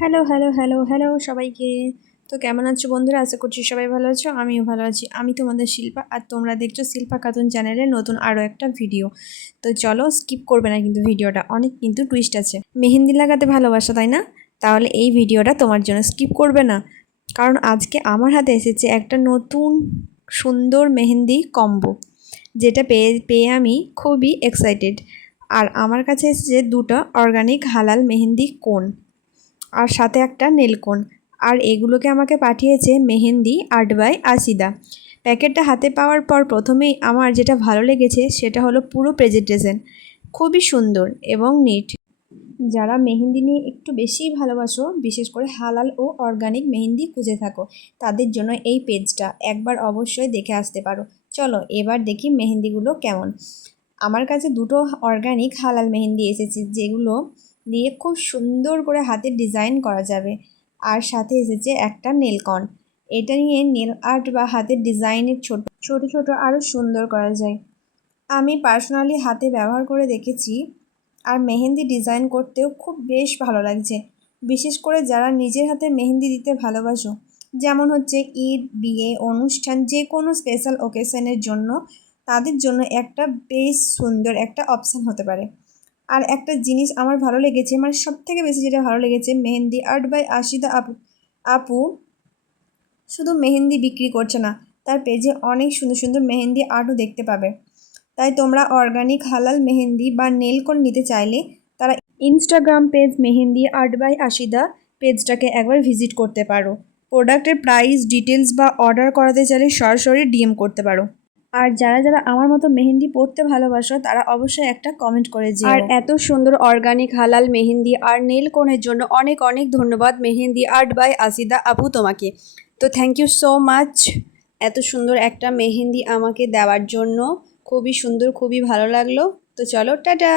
Hello hello hello hello সবাইকে। তো কেমন আছো বন্ধুরা? আশা করছি সবাই ভালো আছো, আমিও ভালো আছি। আমি তোমাদের শিল্পা, আর তোমরা দেখছো শিল্পা খাতুন চ্যানেলের নতুন আরও একটা ভিডিও। তো চলো, স্কিপ করবে না কিন্তু ভিডিওটা, অনেক কিন্তু টুইস্ট আছে। মেহেন্দি লাগাতে ভালোবাসো তাই না? তাহলে এই ভিডিওটা তোমার জন্য, স্কিপ করবে না। কারণ আজকে আমার হাতে এসেছে একটা নতুন সুন্দর মেহেন্দি কম্বো, যেটা পেয়ে পেয়ে আমি খুবই এক্সাইটেড। আর আমার কাছে এসেছে দুটো অর্গানিক হালাল মেহেন্দি কোন, আর সাথে একটা নেলকোন। আর এগুলোকে আমাকে পাঠিয়েছে মেহেন্দি আর্ট বাই আসিদা। প্যাকেটটা হাতে পাওয়ার পর প্রথমেই আমার যেটা ভালো লেগেছে সেটা হলো পুরো প্রেজেন্টেশন, খুবই সুন্দর এবং নিট। যারা মেহেন্দি নিয়ে একটু বেশিই ভালোবাসো, বিশেষ করে হালাল ও অর্গানিক মেহেন্দি খুঁজে থাকো, তাদের জন্য এই পেজটা একবার অবশ্যই দেখে আসতে পারো। চলো এবার দেখি মেহেন্দিগুলো কেমন। আমার কাছে দুটো অর্গানিক হালাল মেহেন্দি এসেছে, যেগুলো দিয়ে খুব সুন্দর করে হাতের ডিজাইন করা যাবে। আর সাথে এসেছে একটা নেলকন, এটা নিয়ে নেল আর্ট বা হাতের ডিজাইনের ছোট ছোট ছোট আরও সুন্দর করা যায়। আমি পার্সোনালি হাতে ব্যবহার করে দেখেছি, আর মেহেন্দি ডিজাইন করতেও খুব বেশ ভালো লাগছে। বিশেষ করে যারা নিজের হাতে মেহেন্দি দিতে ভালোবাসো, যেমন হচ্ছে ঈদ, বিয়ে, অনুষ্ঠান, যে কোনো স্পেশাল ওকেশনের জন্য, তাদের জন্য একটা বেশ সুন্দর একটা অপশান হতে পারে। আর একটা জিনিস আমার ভালো লেগেছে, মানে সবথেকে বেশি যেটা ভালো লেগেছে, মেহেন্দি আর্ট বাই আশিদা আপু আপু শুধু মেহেন্দি বিক্রি করছে না, তার পেজে অনেক সুন্দর সুন্দর মেহেন্দি আর্টও দেখতে পাবে। তাই তোমরা অর্গানিক হালাল মেহেন্দি বা নেলকন নিতে চাইলে তারা Instagram page mehndi art by Ashida পেজটাকে একবার ভিজিট করতে পারো। প্রোডাক্টের প্রাইস ডিটেলস বা অর্ডার করাতে চাইলে সরাসরি ডিএম করতে পারো। আর যারা যারা আমার মতো মেহেন্দি পরতে ভালোবাসো, তারা অবশ্যই একটা কমেন্ট করে যেও। আর এত সুন্দর অর্গানিক হালাল মেহেন্দি আর নেল কোনের জন্য অনেক অনেক ধন্যবাদ মেহেন্দি আর্ট বাই আসিদা আপু তোমাকে। তো থ্যাংক ইউ সো মাচ এত সুন্দর একটা মেহেন্দি আমাকে দেওয়ার জন্য। খুবই সুন্দর, খুবই ভালো লাগলো। তো চলো, টাটা।